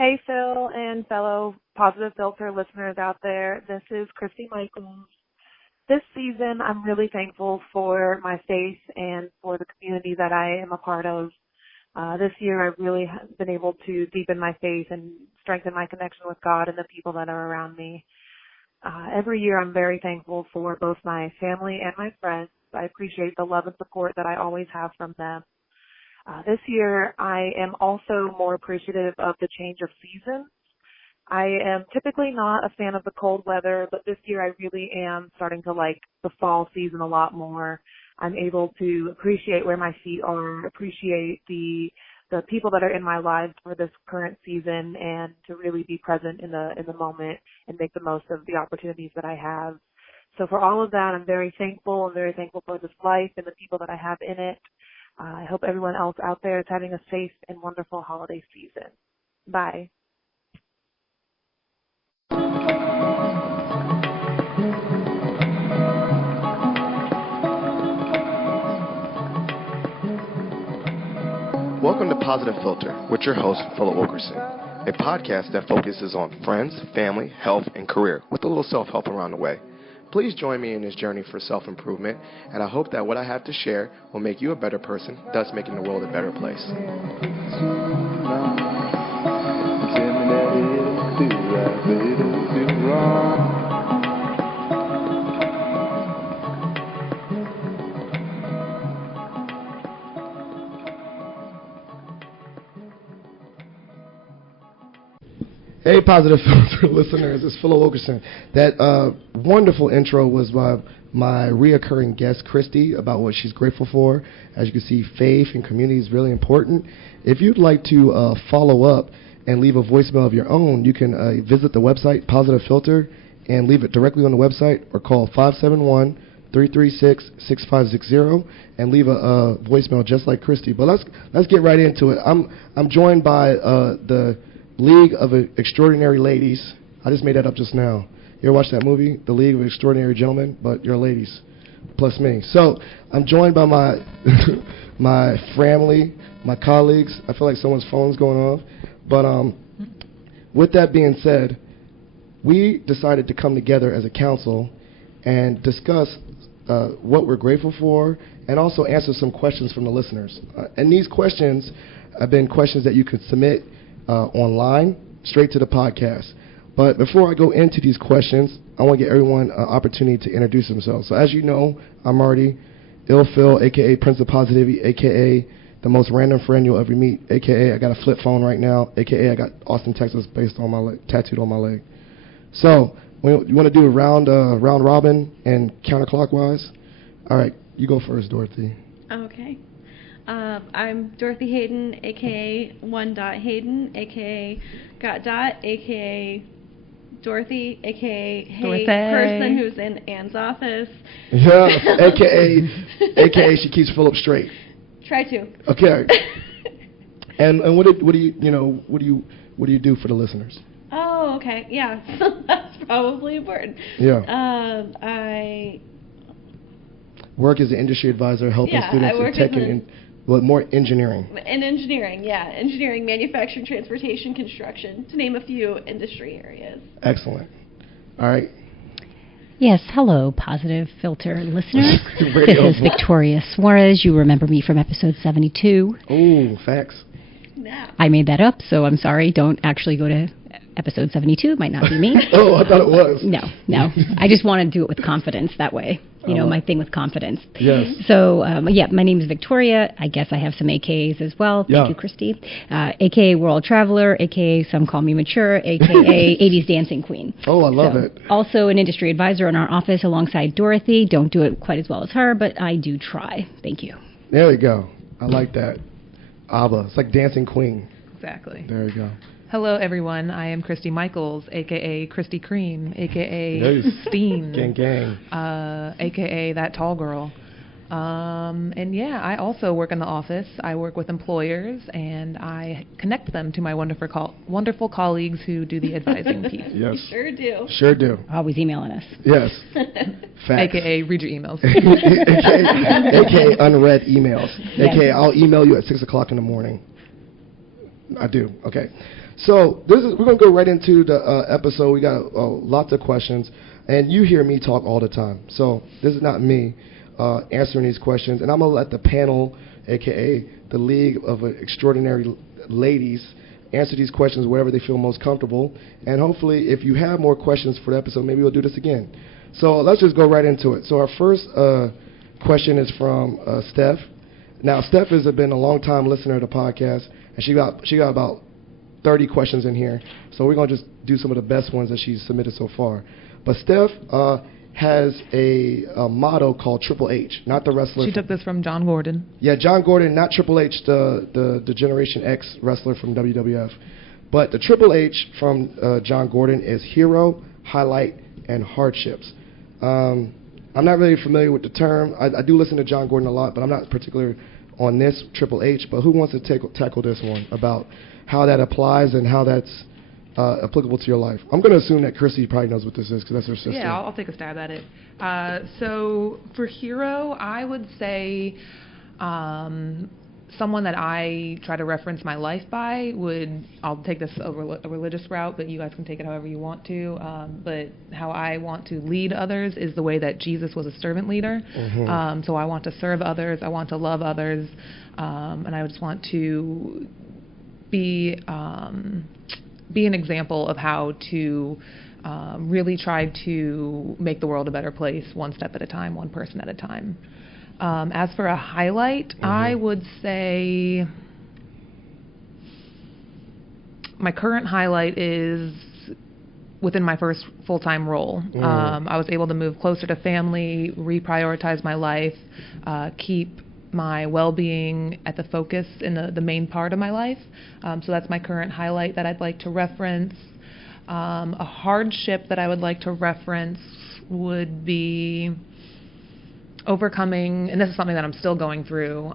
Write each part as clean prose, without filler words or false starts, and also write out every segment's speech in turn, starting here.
Hey, Phil and fellow Positive Filter listeners out there. This is Christie Michals. This season, I'm really thankful for my faith and for the community that I am a part of. This year, I've really been able to deepen my faith and strengthen my connection with God and the people that are around me. Every year, I'm very thankful for both my family and my friends. I appreciate the love and support that I always have from them. This year, I am also more appreciative of the change of seasons. I am typically not a fan of the cold weather, but this year I really am starting to like the fall season a lot more. I'm able to appreciate where my feet are, appreciate the people that are in my lives for this current season, and to really be present in the moment and make the most of the opportunities that I have. So for all of that, I'm very thankful. I'm very thankful for this life and the people that I have in it. I hope everyone else out there is having a safe and wonderful holiday season. Bye. Welcome to Positive Filter with your host, Philip Wilkerson, a podcast that focuses on friends, family, health, and career with a little self-help around the way. Please join me in this journey for self-improvement, and I hope that what I have to share will make you a better person, thus making the world a better place. Hey, Positive Filter listeners, it's Philip Wilkerson. That wonderful intro was by my reoccurring guest, Christie, about what she's grateful for. As you can see, faith and community is really important. If you'd like to follow up and leave a voicemail of your own, you can visit the website, Positive Filter, and leave it directly on the website, or call 571-336-6560 and leave a voicemail just like Christie. But let's get right into it. I'm joined by the League of Extraordinary Ladies. I just made that up just now. You ever watch that movie, The League of Extraordinary Gentlemen? But you're ladies, plus me. So I'm joined by my my family, my colleagues. I feel like someone's phone's going off. But with that being said, we decided to come together as a council and discuss what we're grateful for, and also answer some questions from the listeners. And these questions have been questions that you could submit online, straight to the podcast. But before I go into these questions, I want to get everyone an opportunity to introduce themselves. So as you know, I'm Marty, Ill Phil, a.k.a. Prince of Positivity, a.k.a. the most random friend you'll ever meet, a.k.a. I got a flip phone right now, a.k.a. I got Austin, Texas based on my leg, tattooed on my leg. So you want to do a round robin and counterclockwise? All right, you go first, Dorothy. Okay. I'm Dorothy Hayden, a.k.a. Hayden, a.k.a. Got Dot, a.k.a. Dorothy, a.k.a. Hey Person who's in Anne's office. Yeah, a.k.a. she keeps Philip straight. Try to. Okay. And what do you do for the listeners? Oh, okay. Yeah. That's probably important. Yeah. I work as an industry advisor, helping students in tech and more engineering. In engineering, yeah. Engineering, manufacturing, transportation, construction, to name a few industry areas. Excellent. All right. Yes, hello, Positive Filter listeners. This is Victoria Suarez. You remember me from episode 72. Oh, facts. No. I made that up, so I'm sorry. Don't actually go to episode 72. It might not be me. Oh, I thought it was. No. I just want to do it with confidence that way. My thing with confidence. Yes. So, my name is Victoria. I guess I have some AKAs as well. Thank you, Christy. AKA World Traveler, AKA some call me mature, AKA 80s Dancing Queen. Oh, I love it. Also an industry advisor in our office alongside Dorothy. Don't do it quite as well as her, but I do try. Thank you. There we go. I like that. ABBA. It's like Dancing Queen. Exactly. There we go. Hello, everyone. I am Christie Michals, a.k.a. Krispy Kreme, a.k.a. Steen. Gang. a.k.a. That Tall Girl. I also work in the office. I work with employers, and I connect them to my wonderful colleagues who do the advising piece. Yes. Sure do. Always emailing us. Yes. Facts. A.k.a. read your emails. A.k.a. unread emails. Yeah. A.k.a. I'll email you at 6 o'clock in the morning. I do. Okay. So we're going to go right into the episode. We got lots of questions, and you hear me talk all the time. So this is not me answering these questions, and I'm going to let the panel, a.k.a. the League of Extraordinary Ladies, answer these questions wherever they feel most comfortable. And hopefully, if you have more questions for the episode, maybe we'll do this again. So let's just go right into it. So our first question is from Steph. Now, Steph has been a long-time listener to the podcast, and she got about 30 questions in here. So we're going to just do some of the best ones that she's submitted so far. But Steph has a motto called Triple H, not the wrestler. She took this from John Gordon. Yeah, John Gordon, not Triple H, the Generation X wrestler from WWF. But the Triple H from John Gordon is hero, highlight, and hardships. I'm not really familiar with the term. I do listen to John Gordon a lot, but I'm not particular on this Triple H. But who wants to tackle this one about how that applies and how that's applicable to your life? I'm going to assume that Christie probably knows what this is because that's her sister. Yeah, I'll take a stab at it. So for hero, I would say someone that I try to reference my life by I'll take this a religious route, but you guys can take it however you want to. But how I want to lead others is the way that Jesus was a servant leader. Mm-hmm. So I want to serve others, I want to love others, and I just want to be an example of how to really try to make the world a better place, one step at a time, one person at a time. As for a highlight, mm-hmm. I would say my current highlight is within my first full-time role. I was able to move closer to family, reprioritize my life, keep my well-being at the focus in the main part of my life. So that's my current highlight that I'd like to reference. A hardship that I would like to reference would be overcoming, and this is something that I'm still going through,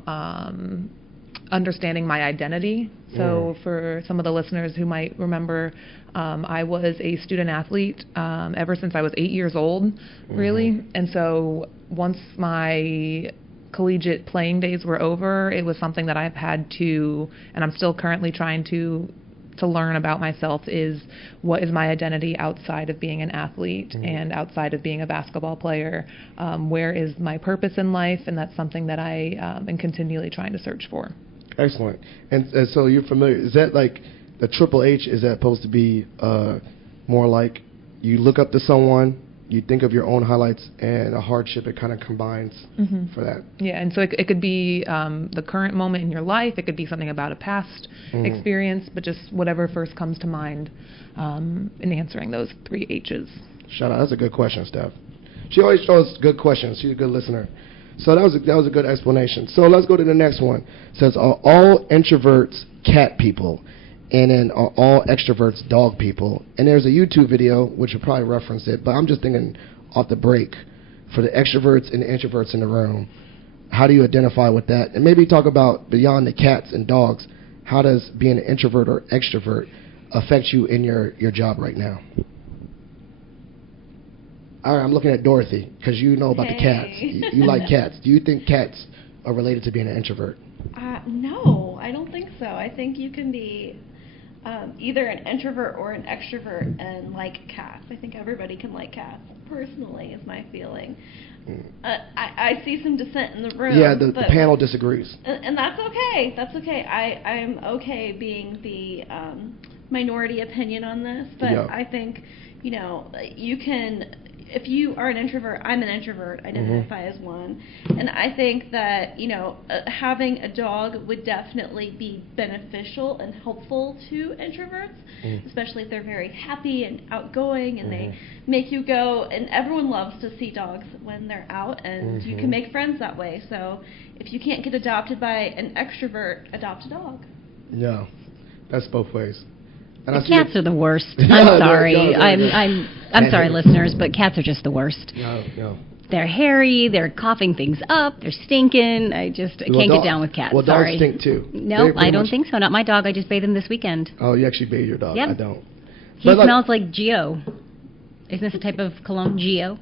understanding my identity. So for some of the listeners who might remember, I was a student athlete ever since I was 8 years old, really. And so once my collegiate playing days were over, it was something that I've had to, and I'm still currently trying to learn about myself, is what is my identity outside of being an athlete and outside of being a basketball player. Where is my purpose in life? And that's something that I am continually trying to search for. Excellent. And so you're familiar, is that like the Triple H, is that supposed to be more like you look up to someone, you think of your own highlights, and a hardship, it kind of combines for that? Yeah, and so it could be the current moment in your life. It could be something about a past experience, but just whatever first comes to mind in answering those 3 H's. Shout out. That's a good question, Steph. She always throws good questions. She's a good listener. So that was a good explanation. So let's go to the next one. It says, are all introverts cat people? And then are all extroverts dog people? And there's a YouTube video, which will probably reference it, but I'm just thinking off the break, for the extroverts and the introverts in the room, how do you identify with that? And maybe talk about, beyond the cats and dogs, how does being an introvert or extrovert affect you in your job right now? All right, I'm looking at Dorothy, because you know about the cats. You like cats. Do you think cats are related to being an introvert? No, I don't think so. I think you can be either an introvert or an extrovert and like cats. I think everybody can like cats, personally, is my feeling. I see some dissent in the room. Yeah, the panel disagrees. And that's okay. That's okay. I'm okay being the minority opinion on this, but I think, you can... If you are an introvert, I'm an introvert, identify as one. And I think that, having a dog would definitely be beneficial and helpful to introverts, especially if they're very happy and outgoing and they make you go. And everyone loves to see dogs when they're out, and you can make friends that way. So if you can't get adopted by an extrovert, adopt a dog. Yeah, that's both ways. The cats are the worst. I'm sorry. I'm sorry, listeners, but cats are just the worst. No. They're hairy. They're coughing things up. They're stinking. I can't get down with cats. Well, sorry. Dogs stink too. No, I don't think so. Not my dog. I just bathed him this weekend. Oh, you actually bathe your dog? Yep. I don't. He smells like Geo. Isn't this a type of cologne? Geo?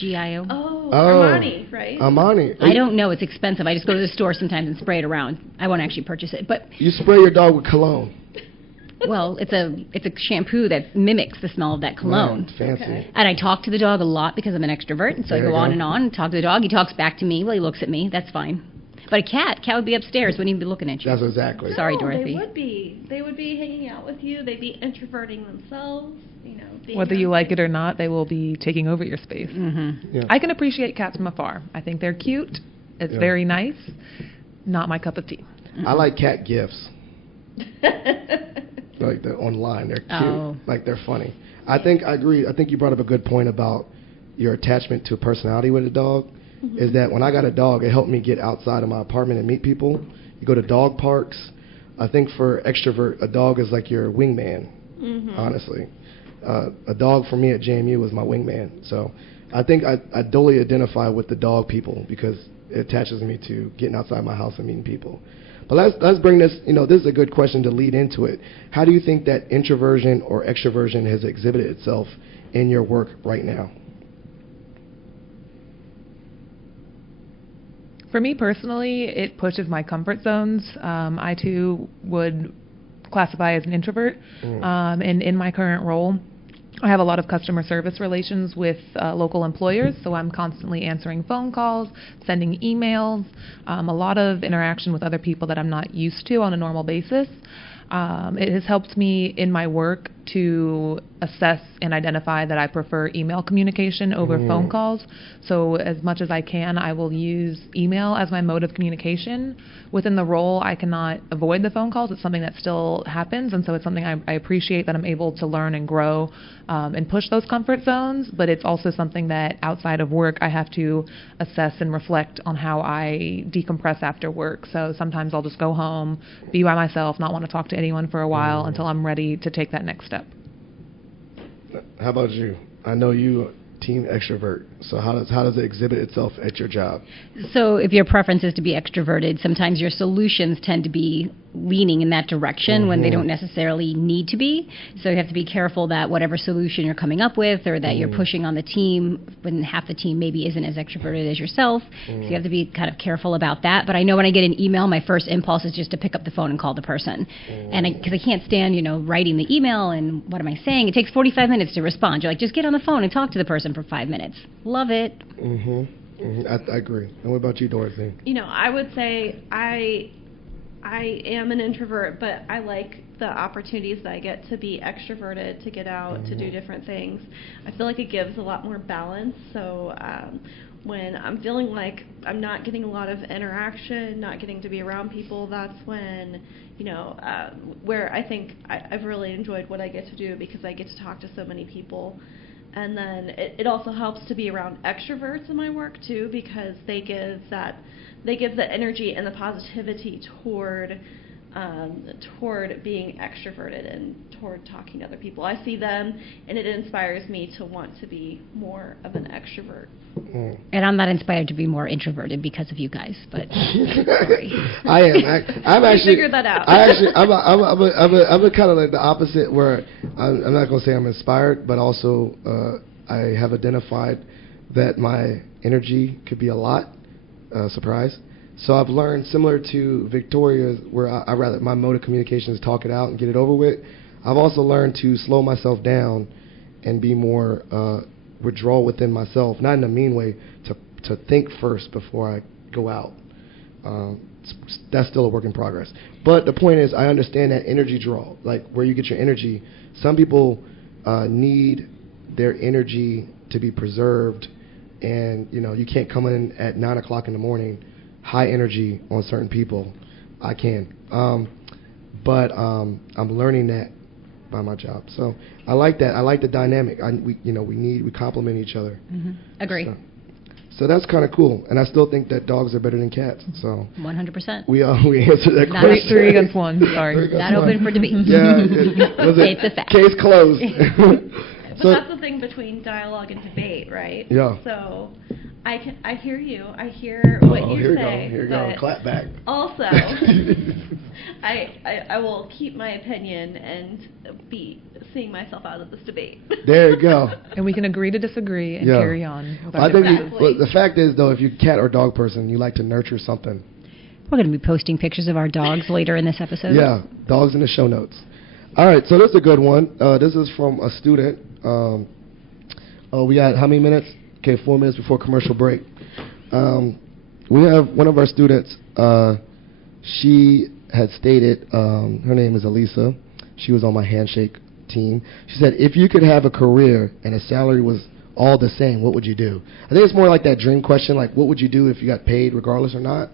G-I-O. Oh, Armani, right? Armani. I don't know. It's expensive. I just go to the store sometimes and spray it around. I won't actually purchase it. But you spray your dog with cologne. Well, it's a shampoo that mimics the smell of that cologne. Man, fancy. Okay. And I talk to the dog a lot because I'm an extrovert, and so I go on and talk to the dog. He talks back to me. Well, he looks at me. That's fine. But a cat would be upstairs, wouldn't even be looking at you. That's exactly. Sorry, No, Dorothy. They would be hanging out with you. They'd be introverting themselves. Whether you like it or not, they will be taking over your space. Mm-hmm. Yeah. I can appreciate cats from afar. I think they're cute. It's very nice. Not my cup of tea. I like cat gifts. Like they're online, they're cute. Oh. Like they're funny. I agree. I think you brought up a good point about your attachment to a personality with a dog. Mm-hmm. Is that when I got a dog, it helped me get outside of my apartment and meet people. You go to dog parks. I think for extrovert, a dog is like your wingman. Mm-hmm. Honestly, a dog for me at JMU was my wingman. So I think I totally identify with the dog people because it attaches me to getting outside my house and meeting people. But let's bring this, this is a good question to lead into it. How do you think that introversion or extroversion has exhibited itself in your work right now? For me personally, it pushes my comfort zones. I too would classify as an introvert. And in my current role, I have a lot of customer service relations with local employers, so I'm constantly answering phone calls, sending emails, a lot of interaction with other people that I'm not used to on a normal basis. It has helped me in my work to assess and identify that I email email communication over phone calls. So as much as I can, I will use email as my mode of communication. Within the role, I cannot avoid the phone calls. It's something that still happens, and so it's something I appreciate that I'm able to learn and grow and push those comfort zones, but it's also something that outside of work I have to assess and reflect on how I decompress after work. So sometimes I'll just go home, be by myself, not want to talk to anyone for a while until I'm ready to take that next step. How about you? I know you team extrovert. So how does it exhibit itself at your job? So if your preference is to be extroverted, sometimes your solutions tend to be leaning in that direction when they don't necessarily need to be. So you have to be careful that whatever solution you're coming up with or that you're pushing on the team, when half the team maybe isn't as extroverted as yourself. So you have to be kind of careful about that. But I know when I get an email, my first impulse is just to pick up the phone and call the person. And because I can't stand, writing the email and what am I saying? It takes 45 minutes to respond. You're like, just get on the phone and talk to the person for 5 minutes. Love it. I agree. And what about you, Dorothy? I would say I am an introvert, but I like the opportunities that I get to be extroverted, to get out, to do different things. I feel like it gives a lot more balance. So when I'm feeling like I'm not getting a lot of interaction, not getting to be around people, that's when, where I think I've really enjoyed what I get to do, because I get to talk to so many people. And then it also helps to be around extroverts in my work too, because they give the energy and the positivity toward being extroverted and toward talking to other people. I see them, and it inspires me to want to be more of an extrovert. And I'm not inspired to be more introverted because of you guys, but sorry. I am. I'm actually figured that out. I'm a kind of like the opposite, where I'm not going to say I'm inspired, but also I have identified that my energy could be a lot. Surprise. So I've learned, similar to Victoria's, where I rather my mode of communication is talk it out and get it over with. I've also learned to slow myself down and be more withdraw within myself, not in a mean way, to think first before I go out. That's still a work in progress. But the point is, I understand that energy draw, like where you get your energy. Some people need their energy to be preserved, and you can't come in at 9 o'clock in the morning, high energy on certain people. I can, but I'm learning that by my job. So I like that. I like the dynamic. We complement each other. Agree. So that's kind of cool. And I still think that dogs are better than cats. So 100%. We answered that Not question. 3 against 1. Sorry. Not open for debate. Yeah. It's a fact. Case closed. But that's the thing between dialogue and debate, right? Yeah. So I hear you. I hear what you here say. Here you go. Clap back. Also, I will keep my opinion and be seeing myself out of this debate. There you go. And we can agree to disagree and carry on. I think the fact is, though, if you're a cat or dog person, you like to nurture something. We're going to be posting pictures of our dogs later in this episode. Yeah, dogs in the show notes. All right, so this is a good one. This is from a student. We got how many minutes? Okay, 4 minutes before commercial break. We have one of our students. She had stated, her name is Elisa. She was on my handshake team. She said, if you could have a career and a salary was all the same, what would you do? I think it's more like that dream question, like what would you do if you got paid regardless or not?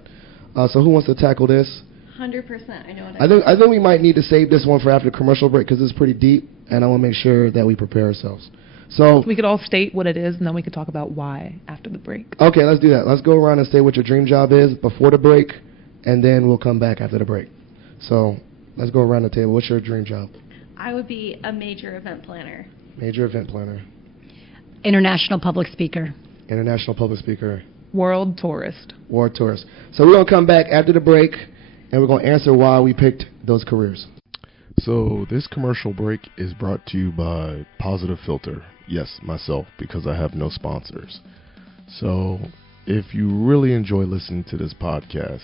So who wants to tackle this? 100%. I know what I think we might need to save this one for after the commercial break because it's pretty deep, and I want to make sure that we prepare ourselves. So we could all state what it is, and then we could talk about why after the break. Okay, let's do that. Let's go around and say what your dream job is before the break, and then we'll come back after the break. So let's go around the table. What's your dream job? I would be a major event planner. Major event planner. International public speaker. International public speaker. World tourist. World tourist. So we're going to come back after the break, and we're going to answer why we picked those careers. So this commercial break is brought to you by Positive Filter. Yes, myself, because I have no sponsors. So if you really enjoy listening to this podcast,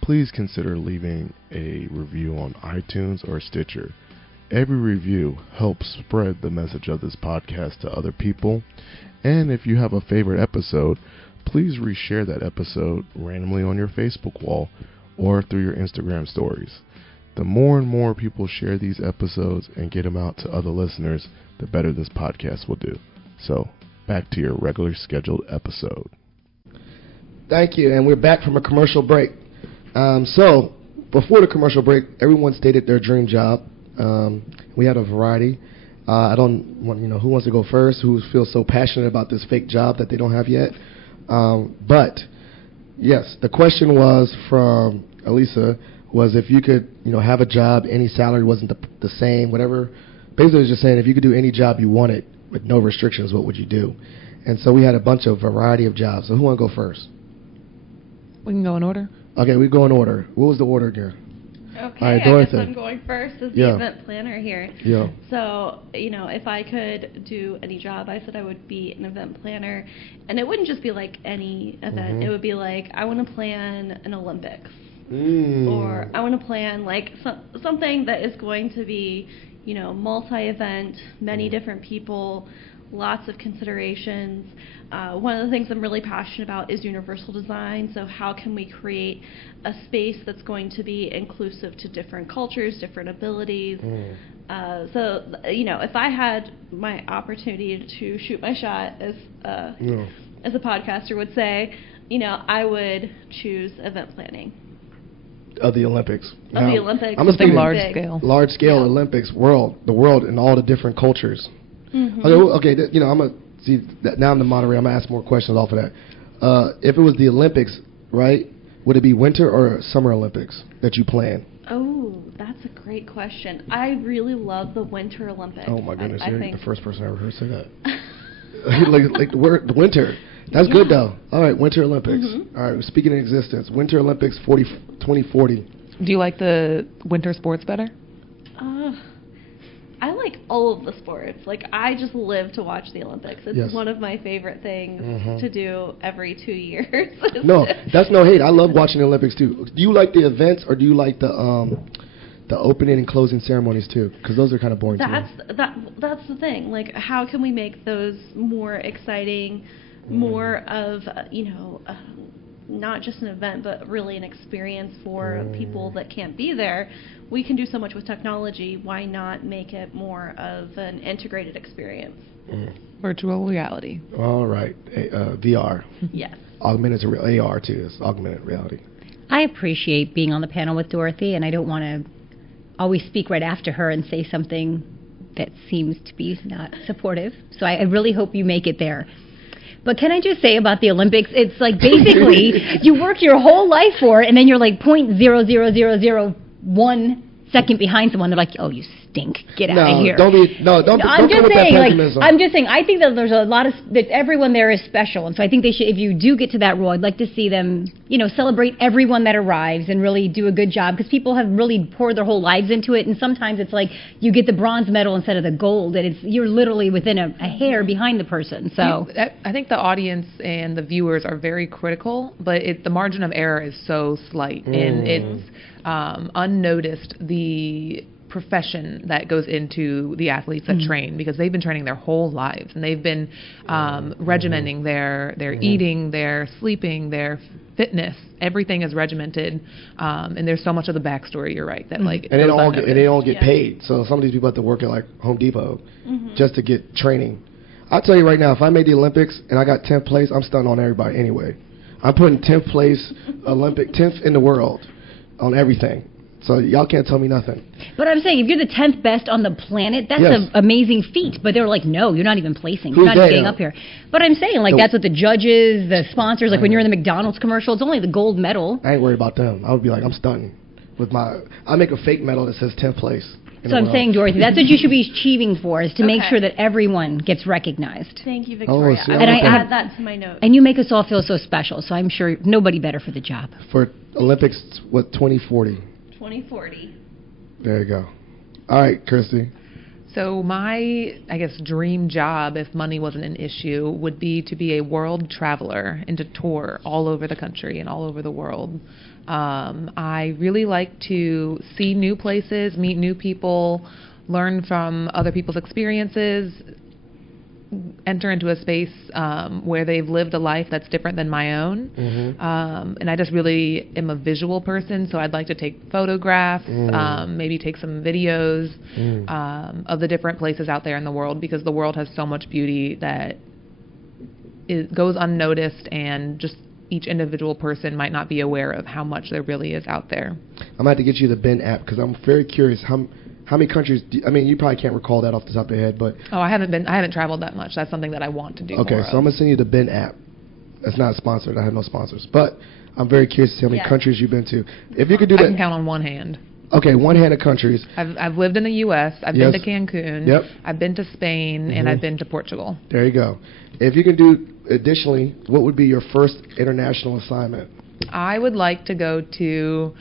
please consider leaving a review on iTunes or Stitcher. Every review helps spread the message of this podcast to other people. And if you have a favorite episode, please reshare that episode randomly on your Facebook wall or through your Instagram stories. The more and more people share these episodes and get them out to other listeners, the better this podcast will do. So, back to your regular scheduled episode. Thank you, and we're back from a commercial break. So, before the commercial break, everyone stated their dream job. We had a variety. I don't want, who wants to go first, who feels so passionate about this fake job that they don't have yet. But, yes, the question was from Elisa, was if you could, have a job, any salary wasn't the same, whatever. Basically, it was just saying if you could do any job you wanted with no restrictions, what would you do? And so we had a bunch of variety of jobs. So who want to go first? We can go in order. Okay, we go in order. What was the order again? Okay, all right, Dorothy. I guess I'm going first as the event planner here. Yeah. So, if I could do any job, I said I would be an event planner. And it wouldn't just be like any event. Mm-hmm. It would be like, I want to plan an Olympics. Or I want to plan like something that is going to be, multi-event, many different people, lots of considerations. One of the things I'm really passionate about is universal design. So how can we create a space that's going to be inclusive to different cultures, different abilities? So, if I had my opportunity to shoot my shot, as a podcaster would say, I would choose event planning. Of the Olympics. Of the Olympics. I'm going to large scale. Large scale Olympics, the world and all the different cultures. Mm-hmm. Okay, I'm going to see, now I'm the moderator. I'm going to ask more questions off of that. If it was the Olympics, right, would it be Winter or Summer Olympics that you plan? Oh, that's a great question. I really love the Winter Olympics. Oh, my goodness. You're the first person I ever heard say that. like the word winter. That's good, though. All right, Winter Olympics. Mm-hmm. All right, speaking in existence, Winter Olympics 2040. Do you like the winter sports better? I like all of the sports. Like, I just live to watch the Olympics. It's one of my favorite things to do every 2 years. No, that's no hate. I love watching the Olympics, too. Do you like the events, or do you like the opening and closing ceremonies, too? Because those are kind of boring to me. That's the thing. Like, how can we make those more exciting, more of, not just an event, but really an experience for people that can't be there? We can do so much with technology. Why not make it more of an integrated experience? Virtual reality. All right. VR. Yes. Augmented AR, too. It's augmented reality. I appreciate being on the panel with Dorothy, and I don't want to always speak right after her and say something that seems to be not supportive. So I really hope you make it there. But can I just say about the Olympics, it's like basically you work your whole life for it, and then you're like 0.00001 second behind someone. They're like, oh, you stink. Get out of here. Don't come with that pessimism. I'm just saying, I think that there's a lot of, that everyone there is special. And so I think they should, if you do get to that role, I'd like to see them, celebrate everyone that arrives and really do a good job, because people have really poured their whole lives into it. And sometimes it's like you get the bronze medal instead of the gold, and you're literally within a hair behind the person. So I think the audience and the viewers are very critical, but the margin of error is so slight, and it's unnoticed the profession that goes into the athletes that train, because they've been training their whole lives, and they've been regimenting their eating, their sleeping, their fitness. Everything is regimented, and there's so much of the backstory. You're right, that like and they all get paid. So some of these people have to work at like Home Depot just to get training. I'll tell you right now, if I made the Olympics and I got 10th place, I'm stunting on everybody anyway. I'm putting 10th place, 10th in the world on everything. So y'all can't tell me nothing. But I'm saying, if you're the 10th best on the planet, that's an amazing feat. But they were like, no, you're not even placing. You're not even getting up here. But I'm saying, like, that's what the judges, the sponsors, like when you're in the McDonald's commercial, it's only the gold medal. I ain't worried about them. I would be like, I'm stunting. I make a fake medal that says 10th place. So I'm saying, Dorothy, that's what you should be achieving for, is to make sure that everyone gets recognized. Thank you, Victoria. I will add that to my notes. And you make us all feel so special, so I'm sure nobody better for the job. For Olympics, 2040? 2040. There you go. All right, Christy. So my, I guess, dream job, if money wasn't an issue, would be to be a world traveler and to tour all over the country and all over the world. I really like to see new places, meet new people, learn from other people's experiences, enter into a space where they've lived a life that's different than my own. And I just really am a visual person, so I'd like to take photographs, maybe take some videos of the different places out there in the world, because the world has so much beauty that goes unnoticed, and just each individual person might not be aware of how much there really is out there. I'm going to have to get you the Ben app, because I'm very curious how many countries, you probably can't recall that off the top of your head, but... Oh, I haven't traveled that much. That's something that I want to do more so I'm going to send you the Ben app. It's not sponsored. I have no sponsors. But I'm very curious to see how many countries you've been to. If you could do that... I can count on one hand. Okay, one hand of countries. I've lived in the U.S. I've been to Cancun. Yep. I've been to Spain, and I've been to Portugal. There you go. If you can do, additionally, what would be your first international assignment? I would like to go to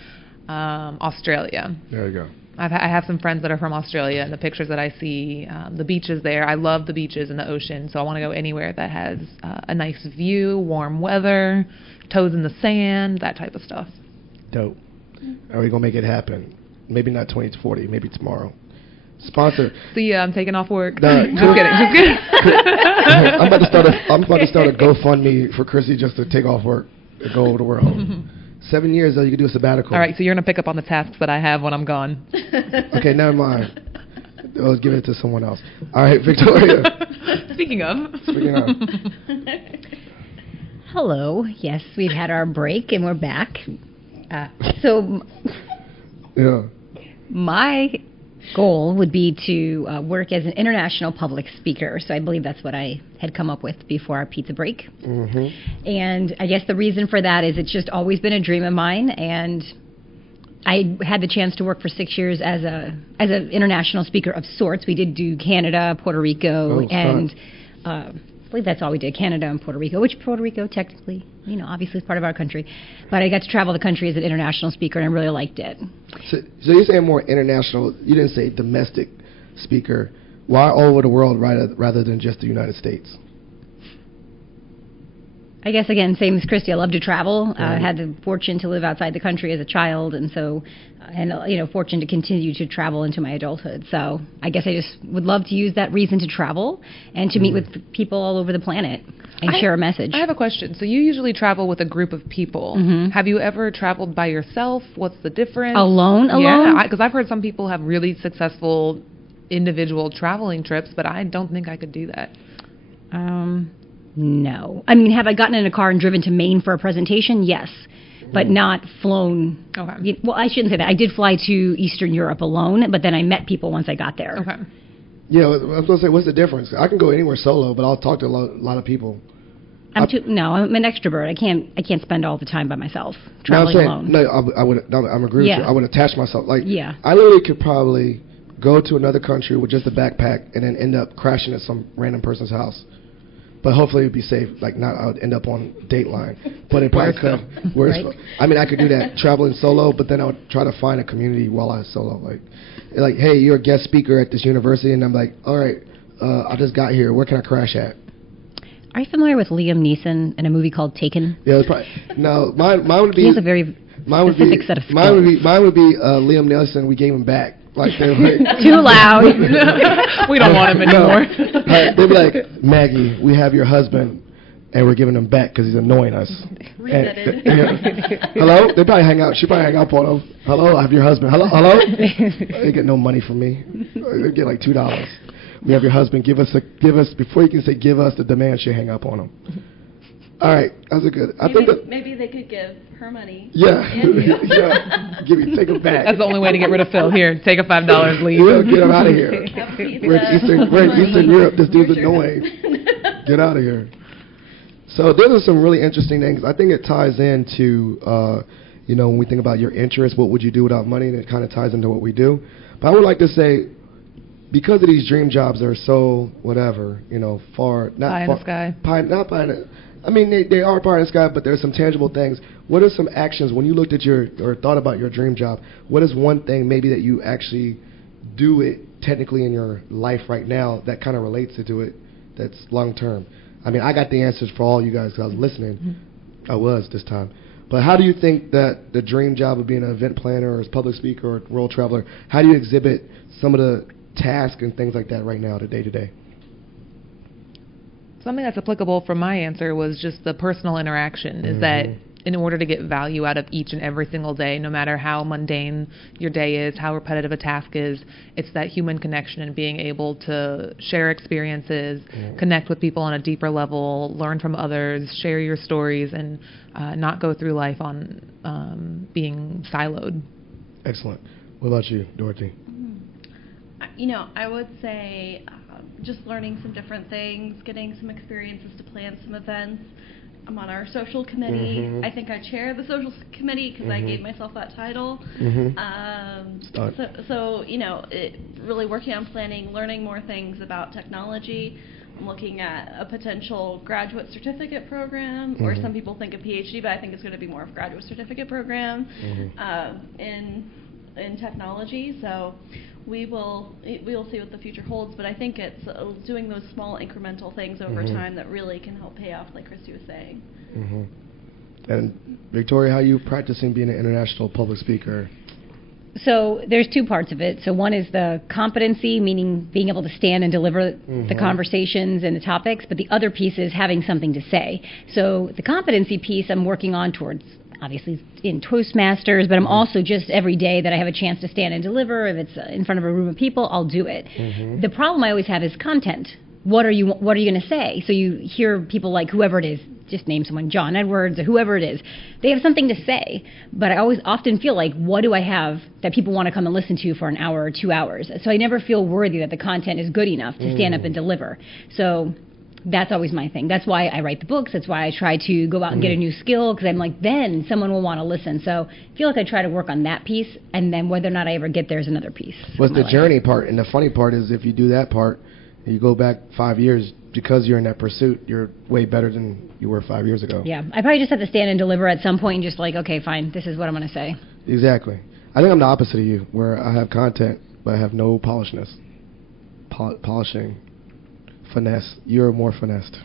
Australia. There you go. I have some friends that are from Australia, and the pictures that I see, the beaches there, I love the beaches and the ocean, so I want to go anywhere that has a nice view, warm weather, toes in the sand, that type of stuff. Dope. Are we going to make it happen? Maybe not 2040, maybe tomorrow. Sponsor. See, I'm taking off work. No, just kidding. I'm about to start a GoFundMe for Chrissy just to take off work and go over the world. 7 years, though, you can do a sabbatical. All right, so you're going to pick up on the tasks that I have when I'm gone. Okay, never mind. Let's give it to someone else. All right, Victoria. Speaking of. Hello. Yes, we've had our break, and we're back. My goal would be to work as an international public speaker. So I believe that's what I had come up with before our pizza break. And I guess the reason for that is it's just always been a dream of mine. And I had the chance to work for 6 years as an international speaker of sorts. We did do Canada, Puerto Rico, and I believe that's all we did, Canada and Puerto Rico, which Puerto Rico technically, obviously is part of our country. But I got to travel the country as an international speaker, and I really liked it. So you're saying more international, you didn't say domestic speaker. Why all over the world rather than just the United States? I guess, again, same as Christy, I love to travel. I had the fortune to live outside the country as a child, and so, fortune to continue to travel into my adulthood. So I guess I just would love to use that reason to travel and to meet with people all over the planet and share a message. I have a question. So you usually travel with a group of people. Have you ever traveled by yourself? What's the difference? Alone? Yeah, because I've heard some people have really successful individual traveling trips, but I don't think I could do that. No. I mean, have I gotten in a car and driven to Maine for a presentation? Yes. But not flown. Okay. Well, I shouldn't say that. I did fly to Eastern Europe alone, but then I met people once I got there. Okay. Yeah, I was going to say, what's the difference? I can go anywhere solo, but I'll talk to a lot of people. I'm an extrovert. I can't spend all the time by myself traveling alone. No, I'm agree with you. I would attach myself. I literally could probably go to another country with just a backpack and then end up crashing at some random person's house. But hopefully it'd be safe. Like, not I would end up on Dateline. But it probably could. Right. I mean, I could do that traveling solo, but then I would try to find a community while I was solo. Like, hey, you're a guest speaker at this university, and I'm like, all right, I just got here. Where can I crash at? Are you familiar with Liam Neeson in a movie called Taken? Yeah, it's probably, no. Mine would be. He has a very specific set of skills. Mine would be Liam Neeson. We gave him back. Like, they were like, too loud. We don't want him anymore. They'd be like, Maggie, we have your husband, and we're giving him back because he's annoying us. Hello? They probably hang out. She probably hang up on him. Hello, I have your husband. Hello? They get no money from me. They get like $2. We have your husband. Give us before you can say give us the demand. She hang up on him. All right, that's a good. Maybe they could give her money. Yeah, yeah. Take him back. That's the only way to get rid of Phil. Here, take a $5, leave. Yeah, get him out of here. We're in Eastern Europe. This dude's annoying. Get out of here. So those are some really interesting things. I think it ties into, when we think about your interests, what would you do without money, and it kind of ties into what we do. But I would like to say, because of these dream jobs that are so whatever, far, not pie in far, the sky. Not pie in the, I mean, they are pie in the sky, but there's some tangible things. What are some actions when you looked at or thought about your dream job? What is one thing maybe that you actually do it technically in your life right now that kind of relates to it that's long term? I mean, I got the answers for all you guys because I was listening. Mm-hmm. I was this time. But how do you think that the dream job of being an event planner or a public speaker or a world traveler, how do you exhibit some of the tasks and things like that right now, the day-to-day? Something that's applicable from my answer was just the personal interaction, is that in order to get value out of each and every single day, no matter how mundane your day is, how repetitive a task is, it's that human connection and being able to share experiences, connect with people on a deeper level, learn from others, share your stories, and not go through life on being siloed. Excellent. What about you, Dorothy? I would say just learning some different things, getting some experiences to plan some events. I'm on our social committee. Mm-hmm. I think I chair the social committee because I gave myself that title. Really working on planning, learning more things about technology. I'm looking at a potential graduate certificate program, or some people think a PhD, but I think it's going to be more of a graduate certificate program in technology. So we will see what the future holds, but I think it's doing those small incremental things over time that really can help pay off, like Christie was saying. And Victoria, how are you practicing being an international public speaker? So there's two parts of it. So one is the competency, meaning being able to stand and deliver the conversations and the topics, but the other piece is having something to say. So the competency piece I'm working on towards, obviously, in Toastmasters, but I'm also just every day that I have a chance to stand and deliver, if it's in front of a room of people, I'll do it. The problem I always have is content. What are you going to say? So you hear people like whoever it is, just name someone, John Edwards or whoever it is. They have something to say, but I often feel like, what do I have that people want to come and listen to for an hour or 2 hours? So I never feel worthy that the content is good enough to stand up and deliver. So that's always my thing. That's why I write the books. That's why I try to go out and get a new skill, because I'm like, then someone will want to listen. So I feel like I try to work on that piece, and then whether or not I ever get there is another piece. What's the journey part? And the funny part is, if you do that part, and you go back 5 years, because you're in that pursuit, you're way better than you were 5 years ago. Yeah, I probably just have to stand and deliver at some point and just like, okay, fine, this is what I'm going to say. Exactly. I think I'm the opposite of you, where I have content, but I have no polishness. Polishing. Finesse. You're more finessed.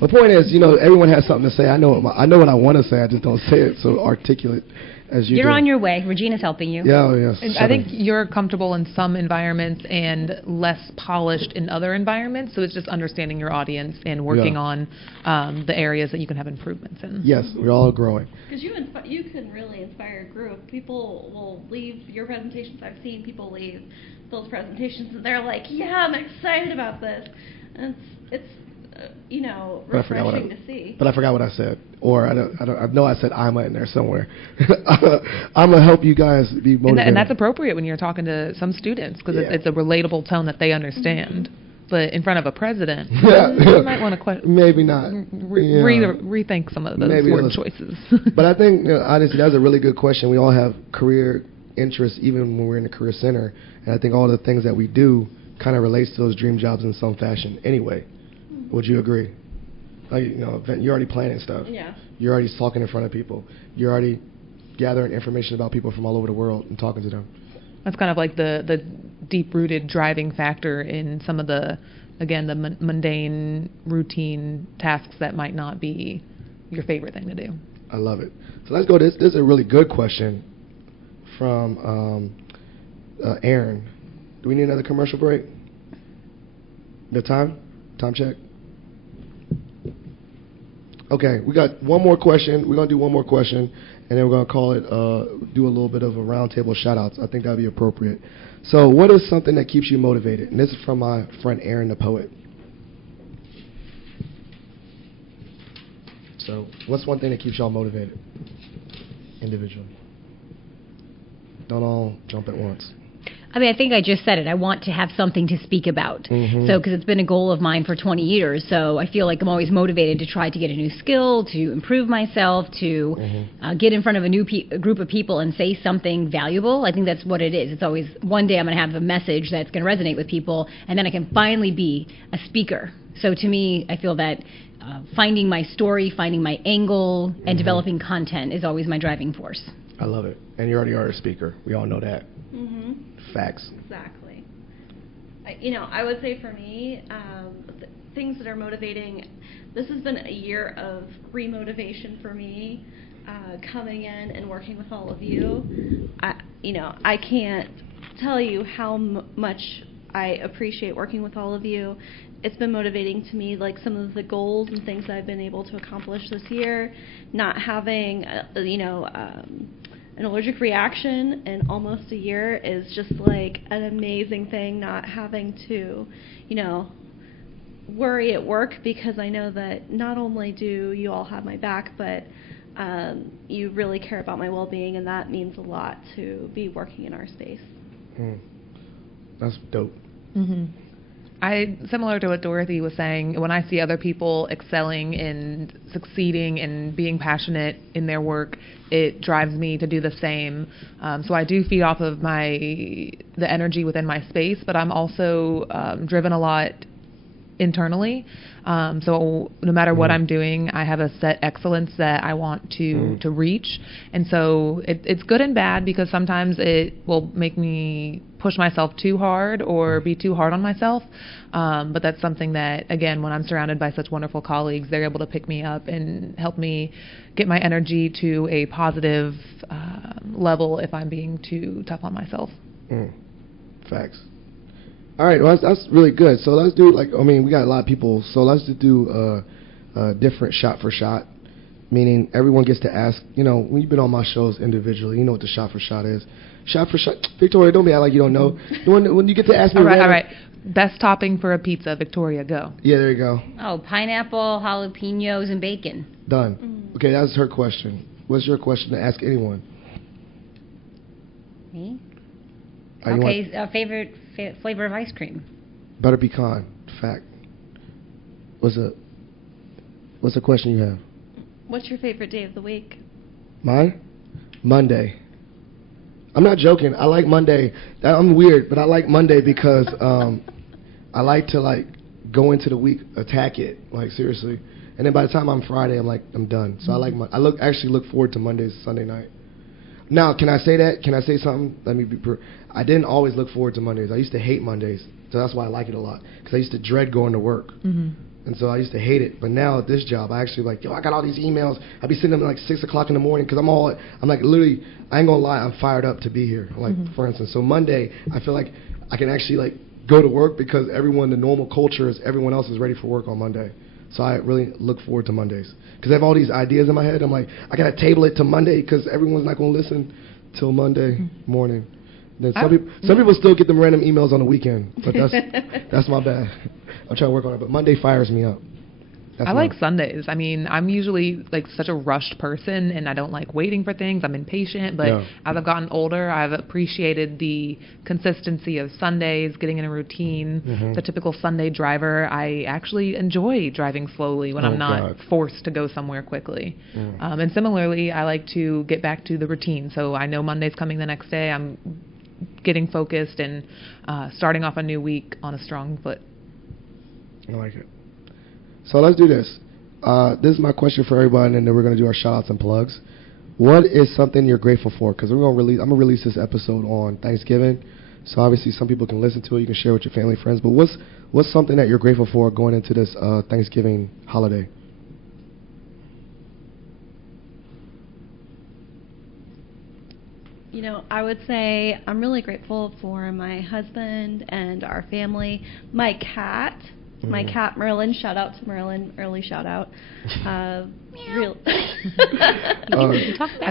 The point is, everyone has something to say. I know what I want to say. I just don't say it so articulate as you do. You're on your way. Regina's helping you. Yeah, yes. And I think you're comfortable in some environments and less polished in other environments. So it's just understanding your audience and working on the areas that you can have improvements in. Yes, we're all growing. Because you can really inspire a group. People will leave your presentations. I've seen people leave those presentations and they're like, "Yeah, I'm excited about this." And it's refreshing to see. But I forgot what I said. Or I know I said I'm in there somewhere. I'm going to help you guys be motivated. And that's appropriate when you're talking to some students, because it's a relatable tone that they understand. But in front of a president, you might want to maybe not rethink some of those word choices. But I think, honestly, that's a really good question. We all have career interests even when we're in the career center, and I think all the things that we do kind of relates to those dream jobs in some fashion anyway. Would you agree? Like, you know, you're already planning stuff. Yeah. You're already talking in front of people. You're already gathering information about people from all over the world and talking to them. That's kind of like the deep-rooted driving factor in some of the, again, the mundane, routine tasks that might not be your favorite thing to do. I love it. So let's go. This is a really good question from Aaron. Do we need another commercial break? The time? Time check? Okay, we got one more question. We're going to do one more question, and then we're going to call it, do a little bit of a roundtable shout-outs. I think that would be appropriate. So what is something that keeps you motivated? And this is from my friend Aaron, the poet. So what's one thing that keeps y'all motivated individually? Don't all jump at once. I mean, I think I just said it. I want to have something to speak about. Mm-hmm. So, because it's been a goal of mine for 20 years. So I feel like I'm always motivated to try to get a new skill, to improve myself, to get in front of a new group of people and say something valuable. I think that's what it is. It's always one day I'm going to have a message that's going to resonate with people, and then I can finally be a speaker. So to me, I feel that finding my story, finding my angle, and developing content is always my driving force. I love it. And you already are a speaker. We all know that. Facts. Exactly. I would say for me, things that are motivating, this has been a year of remotivation for me, coming in and working with all of you. I can't tell you how much I appreciate working with all of you. It's been motivating to me, like some of the goals and things I've been able to accomplish this year, not having, an allergic reaction in almost a year is just like an amazing thing, not having to, worry at work, because I know that not only do you all have my back, but you really care about my well-being, and that means a lot to be working in our space. That's dope. Similar to what Dorothy was saying, when I see other people excelling and succeeding and being passionate in their work, it drives me to do the same. So I do feed off of the energy within my space, but I'm also driven a lot internally. So no matter what I'm doing, I have a set excellence that I want to reach. And so it's good and bad, because sometimes it will make me push myself too hard or be too hard on myself. But that's something that, again, when I'm surrounded by such wonderful colleagues, they're able to pick me up and help me get my energy to a positive level if I'm being too tough on myself. Facts. All right, well, that's really good. So let's do, we got a lot of people, so let's just do a different shot for shot, meaning everyone gets to ask, when you've been on my shows individually, you know what the shot for shot is. Shot for shot. Victoria, don't be out like you don't know. When you get to ask me. All right. Best topping for a pizza, Victoria, go. Yeah, there you go. Oh, pineapple, jalapenos, and bacon. Done. Okay, that's her question. What's your question to ask anyone? Me? Okay, favorite flavor of ice cream? Butter pecan. Fact. What's the question you have? What's your favorite day of the week? Mine? Monday. I'm not joking. I like Monday. I'm weird, but I like Monday because I like to go into the week, attack it, seriously. And then by the time I'm Friday, I'm done. So I actually look forward to Mondays, Sunday night. Now, can I say that? Can I say something? Let me be. I didn't always look forward to Mondays. I used to hate Mondays, so that's why I like it a lot. Because I used to dread going to work, and so I used to hate it. But now at this job, I actually I got all these emails. I'd be sitting up at 6 o'clock in the morning because I'm literally, I ain't gonna lie, I'm fired up to be here. For instance, so Monday, I feel like I can actually go to work because the normal culture is everyone else is ready for work on Monday. So I really look forward to Mondays. Because I have all these ideas in my head. I'm I got to table it to Monday because everyone's not going to listen till Monday morning. Then some people still get them random emails on the weekend. But that's my bad. I'm trying to work on it. But Monday fires me up. I like Sundays. I mean, I'm usually like such a rushed person, and I don't like waiting for things. I'm impatient, but as I've gotten older, I've appreciated the consistency of Sundays, getting in a routine. The typical Sunday driver, I actually enjoy driving slowly when I'm not forced to go somewhere quickly. And similarly, I like to get back to the routine. So I know Monday's coming the next day. I'm getting focused and starting off a new week on a strong foot. I like it. So let's do this. This is my question for everybody, and then we're going to do our shout-outs and plugs. What is something you're grateful for? Because I'm going to release this episode on Thanksgiving, so obviously some people can listen to it. You can share with your family, friends. But what's something that you're grateful for going into this Thanksgiving holiday? You know, I would say I'm really grateful for my husband and our family, my cat. My cat Merlin, shout out to Merlin, early shout out. I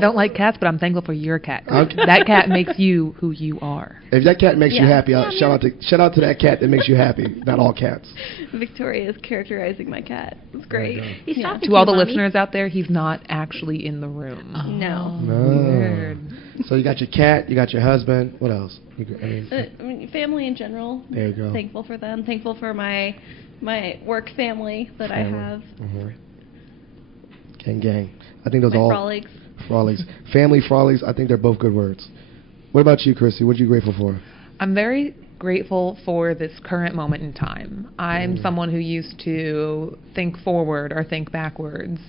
don't like cats, but I'm thankful for your cat. That cat makes you who you are. If that cat makes you happy, shout out to that cat that makes you happy. Not all cats. Victoria is characterizing my cat. It's great. To all the listeners out there, he's not actually in the room. No. Weird. So you got your cat, you got your husband. What else? Family in general. There you go. Thankful for them. Thankful for my work family that I have. Gang. I think those all Frolleagues. Frolleagues. Family, Frolleagues. I think they're both good words. What about you, Christy? What are you grateful for? I'm very grateful for this current moment in time. I'm someone who used to think forward or think backwards,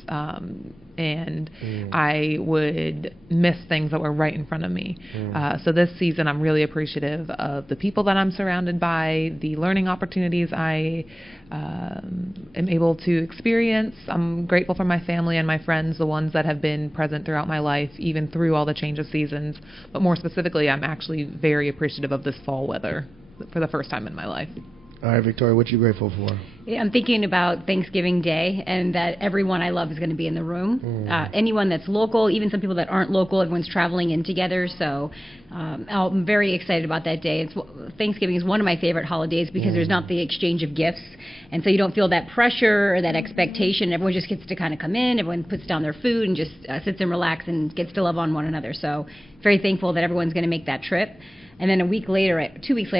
and I would miss things that were right in front of me. So this season, I'm really appreciative of the people that I'm surrounded by, the learning opportunities I am able to experience. I'm grateful for my family and my friends, the ones that have been present throughout my life, even through all the change of seasons. But more specifically, I'm actually very appreciative of this fall weather for the first time in my life. All right, Victoria, what are you grateful for? Yeah, I'm thinking about Thanksgiving Day and that everyone I love is going to be in the room. Anyone that's local, even some people that aren't local, everyone's traveling in together. So I'm very excited about that day. Thanksgiving is one of my favorite holidays because there's not the exchange of gifts. And so you don't feel that pressure or that expectation. Everyone just gets to kind of come in. Everyone puts down their food and just sits and relax and gets to love on one another. So very thankful that everyone's going to make that trip. And then 2 weeks later,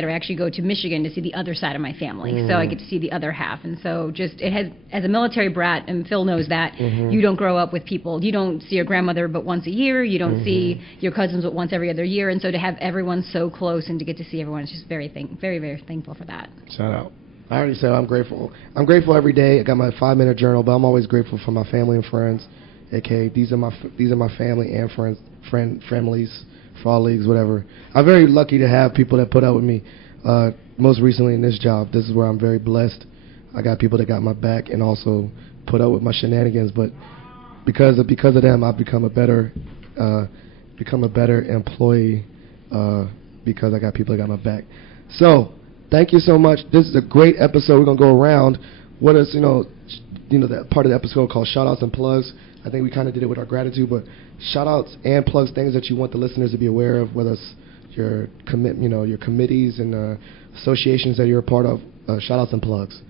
I actually go to Michigan to see the other side of my family. So I get to see the other half. And so as a military brat, and Phil knows that, you don't grow up with people. You don't see your grandmother but once a year. You don't see your cousins but once every other year. And so to have everyone so close and to get to see everyone is just very, very thankful for that. Shout out. I already said I'm grateful. I'm grateful every day. I got my 5-minute journal, but I'm always grateful for my family and friends. Okay, these are my family and families. Frolleagues, whatever. I'm very lucky to have people that put up with me. Most recently in this job, this is where I'm very blessed. I got people that got my back and also put up with my shenanigans. But because of them, I've become a better employee because I got people that got my back. So thank you so much. This is a great episode. We're gonna go around. What is that part of the episode called shout outs and plugs. I think we kind of did it with our gratitude, but shout-outs and plugs, things that you want the listeners to be aware of, whether it's your your committees and associations that you're a part of. Shout-outs and plugs.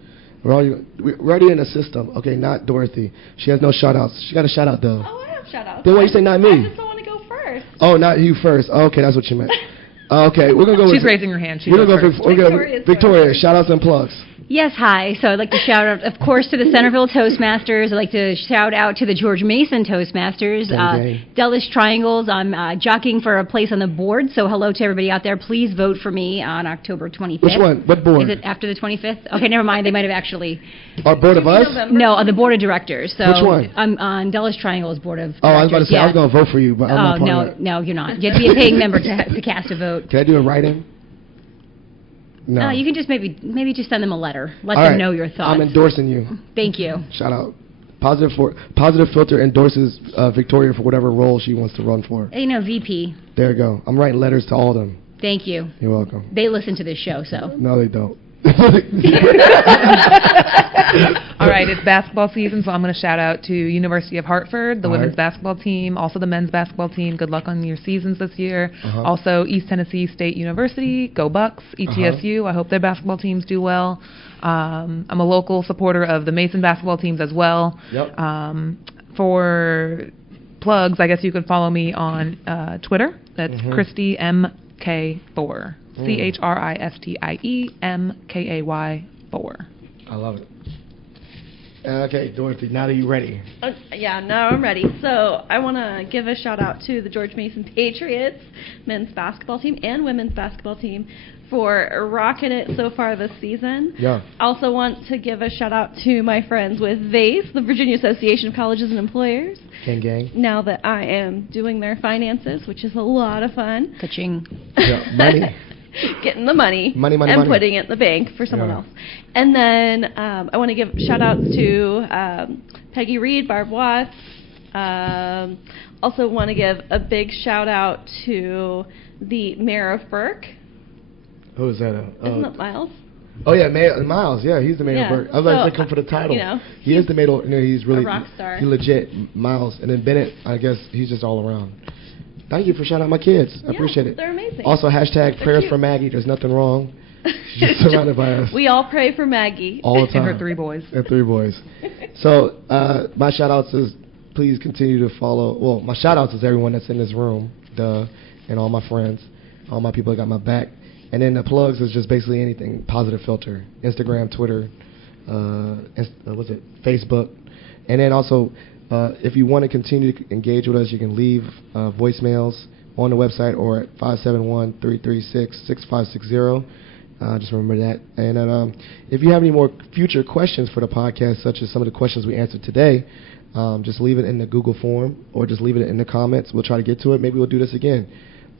We're already in the system. Okay, not Dorothy. She has no shout-outs. She got a shout-out though. Oh, I have shout-outs. Then why you say not me? I just don't want to go first. Oh, not you first. Oh, okay, that's what you meant. Okay, we're gonna go. She's raising her hand. We're gonna go Victoria. Shout-outs and plugs. Yes, hi. So I'd like to shout out, of course, to the Centerville Toastmasters. I'd like to shout out to the George Mason Toastmasters. Dulles Triangles. I'm jockeying for a place on the board, so hello to everybody out there. Please vote for me on October 25th. Which one? What board? Is it after the 25th? Okay, never mind. They might have actually... Our board of us? No, on the board of directors. So which one? I'm on Dulles Triangles board of directors. Oh, I was about to say, I was going to vote for you, but I'm not part of that. No, you're not. You have to be a paying member to cast a vote. Can I do a write-in? No. You can just maybe just send them a letter. Let them know your thoughts. I'm endorsing you. Thank you. Shout out. Positive Filter endorses Victoria for whatever role she wants to run for. VP. There you go. I'm writing letters to all of them. Thank you. You're welcome. They listen to this show, so. No, they don't. All right, it's basketball season, so I'm going to shout out to University of Hartford, the women's basketball team, also the men's basketball team. Good luck on your seasons this year. Also, East Tennessee State University, go Bucks. ETSU, I hope their basketball teams do well. I'm a local supporter of the Mason basketball teams as well. For plugs, I guess you could follow me on Twitter. That's Christie MK4. ChristiemKay4. I love it. Okay, Dorothy, now that you're ready. Yeah, now I'm ready. So I want to give a shout out to the George Mason Patriots men's basketball team and women's basketball team for rocking it so far this season. Yeah. Also want to give a shout out to my friends with VASE, the Virginia Association of Colleges and Employers. Gang. Now that I am doing their finances, which is a lot of fun. Ka-ching. Yeah, money. Getting the money and money. putting it in the bank for someone else. And then I want to give shout outs to Peggy Reed, Barb Watts. Also want to give a big shout out to the mayor of Burke. Who is that? Isn't that Miles? Oh yeah, Miles. Yeah, he's the mayor of Burke. I was looking for the title. You know, he is the mayor. He's really a rock star. He's legit, Miles. And then Bennett, I guess he's just all around. Thank you for shouting out my kids. I appreciate it. They're amazing. Also, hashtag prayers for Maggie. There's nothing wrong. She's just surrounded by us. We all pray for Maggie. All the time. And her 3 boys. And 3 boys. So, my shout outs is please continue to follow. Well, my shout outs is everyone that's in this room, and all my friends, all my people that got my back. And then the plugs is just basically anything, Positive Filter, Instagram, Twitter, Facebook. And then also, if you want to continue to engage with us, you can leave voicemails on the website or at 571-336-6560. Just remember that. And then, if you have any more future questions for the podcast, such as some of the questions we answered today, just leave it in the Google form or just leave it in the comments. We'll try to get to it. Maybe we'll do this again.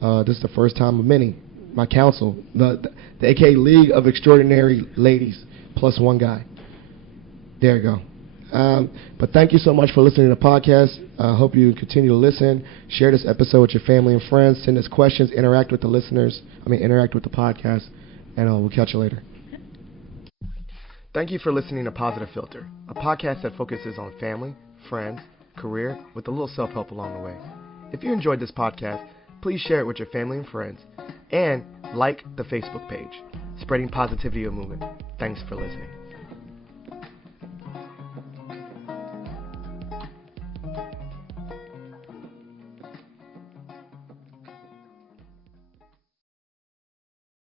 This is the first time of many. My council, the AKA League of Extraordinary Ladies, plus 1 guy. There you go. But thank you so much for listening to the podcast. I hope you continue to listen. Share this episode with your family and friends. Send us questions. Interact with the listeners. Interact with the podcast. And we'll catch you later. Thank you for listening to Positive Filter, a podcast that focuses on family, friends, career, with a little self-help along the way. If you enjoyed this podcast, please share it with your family and friends. And like the Facebook page, Spreading Positivity of Movement. Thanks for listening.